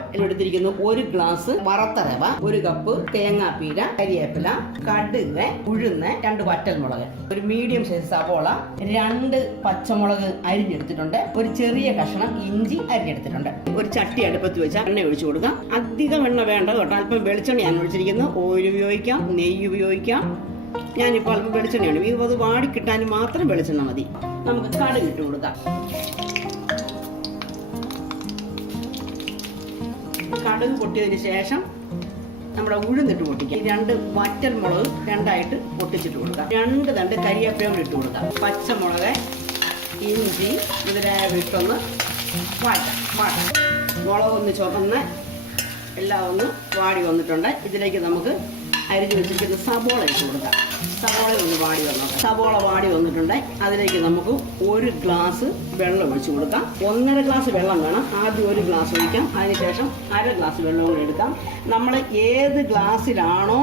മാവ് എടുത്തിരിക്കുന്നു. 1 ഗ്ലാസ് വറുത്ത റവ, 1 കപ്പ് തേങ്ങാപ്പീര, കരിവേപ്പില, കടുക്, ഉഴുന്ന്, 2 വറ്റൽമുളക്, ഒരു മീഡിയം സൈസ് സവോള, 2 പച്ചമുളക് അരിഞ്ഞെടുത്തിട്ടുണ്ട്, ഒരു ചെറിയ കഷ്ണം ഇഞ്ചി അരിഞ്ഞെടുത്തിട്ടുണ്ട്. ഒരു ചട്ടി അടുപ്പത്ത് വെച്ചാൽ എണ്ണ ഒഴിച്ചു കൊടുക്കാം. അധികം എണ്ണ വേണ്ട കേട്ടോ. അല്പം വെളിച്ചെണ്ണ ഞാൻ ഒഴിച്ചിരിക്കുന്നു. ഓയിൽ ഉപയോഗിക്കാം, നെയ്യ് ഉപയോഗിക്കാം. ഞാനിപ്പോൾ അല്പം വെളിച്ചെണ്ണയാണ്. ഈ അത് വാടി കിട്ടാൻ മാത്രം വെളിച്ചെണ്ണ മതി. നമുക്ക് കടുക് ഇട്ട് കൊടുക്കാം. കടുക് പൊട്ടിയതിന് ശേഷം നമ്മുടെ ഉഴുന്നിട്ട് പൊട്ടിക്കാം. 2 വറ്റൽമുളക് 2ആയിട്ട് പൊട്ടിച്ചിട്ട് കൊടുക്കാം. 2 തണ്ട് കരിവേപ്പില ഇട്ട് കൊടുക്കാം. പച്ചമുളക്, ഇഞ്ചി ഇതിനായി ഇട്ടൊന്ന് വാട്ടാം. മുളക് ഒന്ന് ചുവന്ന് എല്ലാം ഒന്ന് വാടി വന്നിട്ടുണ്ട്. ഇതിലേക്ക് നമുക്ക് അരിഞ്ഞു വെച്ചിരിക്കുന്ന സവോള ഇട്ട് കൊടുക്കാം. സവോള ഒന്ന് വാടി വന്നോട്ടെ. സവോള വാടി വന്നിട്ടുണ്ട്. അതിലേക്ക് നമുക്ക് 1 ഗ്ലാസ് വെള്ളം ഒഴിച്ചു കൊടുക്കാം. 1.5 ഗ്ലാസ് വെള്ളം വേണം. ആദ്യം 1 ഗ്ലാസ് ഒഴിക്കാം. അതിനുശേഷം 1/2 ഗ്ലാസ് വെള്ളം കൂടി എടുക്കാം. നമ്മൾ ഏത് ഗ്ലാസ്സിലാണോ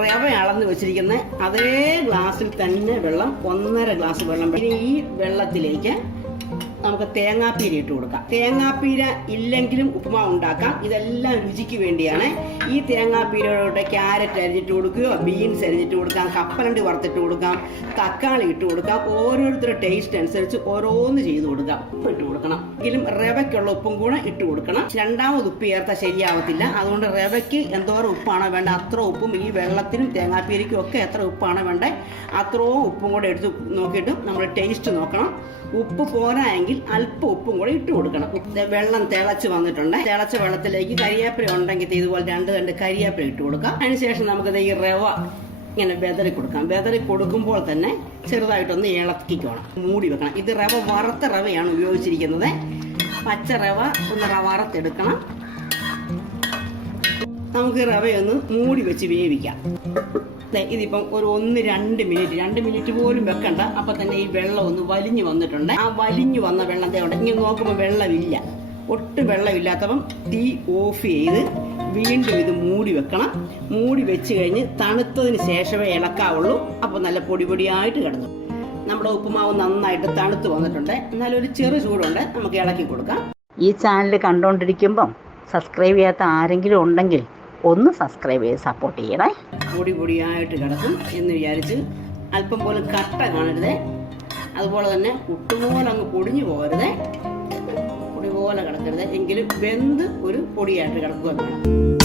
റവ അളന്ന് വെച്ചിരിക്കുന്നത് അതേ ഗ്ലാസ്സിൽ തന്നെ വെള്ളം, 1.5 ഗ്ലാസ് വെള്ളം. ഇനി ഈ വെള്ളത്തിലേക്ക് നമുക്ക് തേങ്ങാപ്പീര ഇട്ട് കൊടുക്കാം. തേങ്ങാപ്പീര ഇല്ലെങ്കിലും ഉപ്പുമാവ് ഉണ്ടാക്കാം. ഇതെല്ലാം രുചിക്ക് വേണ്ടിയാണ്. ഈ തേങ്ങാപ്പീരയോടെ ക്യാരറ്റ് അരിഞ്ഞിട്ട് കൊടുക്കുകയോ, ബീൻസ് അരിഞ്ഞിട്ട് കൊടുക്കാം, കപ്പലണ്ടി വറുത്തിട്ട് കൊടുക്കാം, തക്കാളി ഇട്ട് കൊടുക്കാം. ഓരോരുത്തരുടെ ടേസ്റ്റ് അനുസരിച്ച് ഓരോന്ന് ചെയ്ത് കൊടുക്കാം. ഉപ്പ് ഇട്ട് കൊടുക്കണം. എങ്കിലും റവയ്ക്കുള്ള ഉപ്പും കൂടെ ഇട്ട് കൊടുക്കണം. രണ്ടാമത് ഉപ്പ് ചേർത്താൽ ശരിയാവത്തില്ല. അതുകൊണ്ട് റവയ്ക്ക് എന്തോരം ഉപ്പാണോ വേണ്ട അത്ര ഉപ്പും, ഈ വെള്ളത്തിനും തേങ്ങാപ്പീരയ്ക്കും ഒക്കെ എത്ര ഉപ്പാണോ വേണ്ടത് അത്രയും ഉപ്പും കൂടെ എടുത്ത് നോക്കിയിട്ട് നമ്മൾ ടേസ്റ്റ് നോക്കണം. ഉപ്പ് പോരായെങ്കിൽ അല്പം ഉപ്പും കൂടെ ഇട്ട് കൊടുക്കണം. വെള്ളം തിളച്ച് വന്നിട്ടുണ്ട്. തിളച്ച വെള്ളത്തിലേക്ക് കരിവേപ്പില ഉണ്ടെങ്കിൽ ഇതുപോലെ 2 തണ്ട് കരിവേപ്പില ഇട്ട് കൊടുക്കാം. അതിനുശേഷം നമുക്ക് ഈ റവ ഇങ്ങനെ വെതറി കൊടുക്കാം. വെതറി കൊടുക്കുമ്പോൾ തന്നെ ചെറുതായിട്ടൊന്ന് ഇളക്കിക്കോണം. മൂടി വെക്കണം. ഇത് റവ വറുത്ത റവയാണ് ഉപയോഗിച്ചിരിക്കുന്നത്. പച്ച റവ ഒന്ന് വറുത്തെടുക്കണം. നമുക്ക് റവയൊന്ന് മൂടി വെച്ച് വേവിക്കാം. ഇതിപ്പം ഒരു 1-2 മിനിറ്റ്, 2 മിനിറ്റ് പോലും വെക്കണ്ട. അപ്പൊ തന്നെ ഈ വെള്ളം ഒന്ന് വലിഞ്ഞു വന്നിട്ടുണ്ട്. ആ വലിഞ്ഞു വന്ന വെള്ളത്തെ ഉണ്ട് ഇങ്ങനെ നോക്കുമ്പോൾ വെള്ളമില്ല, ഒട്ടും വെള്ളമില്ലാത്തപ്പം തീ ഓഫ് ചെയ്ത് വീണ്ടും ഇത് മൂടി വെക്കണം. മൂടി വെച്ച് കഴിഞ്ഞ് തണുത്തതിന് ശേഷമേ ഇളക്കാവുള്ളൂ. അപ്പോൾ നല്ല പൊടിയായിട്ട് കിടന്നു. നമ്മുടെ ഉപ്പുമാവ് നന്നായിട്ട് തണുത്ത് വന്നിട്ടുണ്ട്. എന്നാലും ഒരു ചെറു ചൂടുണ്ട്. നമുക്ക് ഇളക്കി കൊടുക്കാം. ഈ ചാനൽ കണ്ടുകൊണ്ടിരിക്കുമ്പം സബ്സ്ക്രൈബ് ചെയ്യാത്ത ആരെങ്കിലും ഉണ്ടെങ്കിൽ ഒന്ന് സബ്സ്ക്രൈബ് ചെയ്ത് സപ്പോർട്ട് ചെയ്യണേ. പൊടിയായിട്ട് കിടക്കും എന്ന് വിചാരിച്ച് അല്പം പോലും കട്ട കാണരുത്. അതുപോലെ തന്നെ ഒട്ടുപോലെ അങ്ങ് പൊടിഞ്ഞു പോകരുത്. പൊടി പോലെ കിടക്കരുത്. എങ്കിലും വെന്ത് ഒരു പൊടിയായിട്ട് കിടക്കുക വേണം.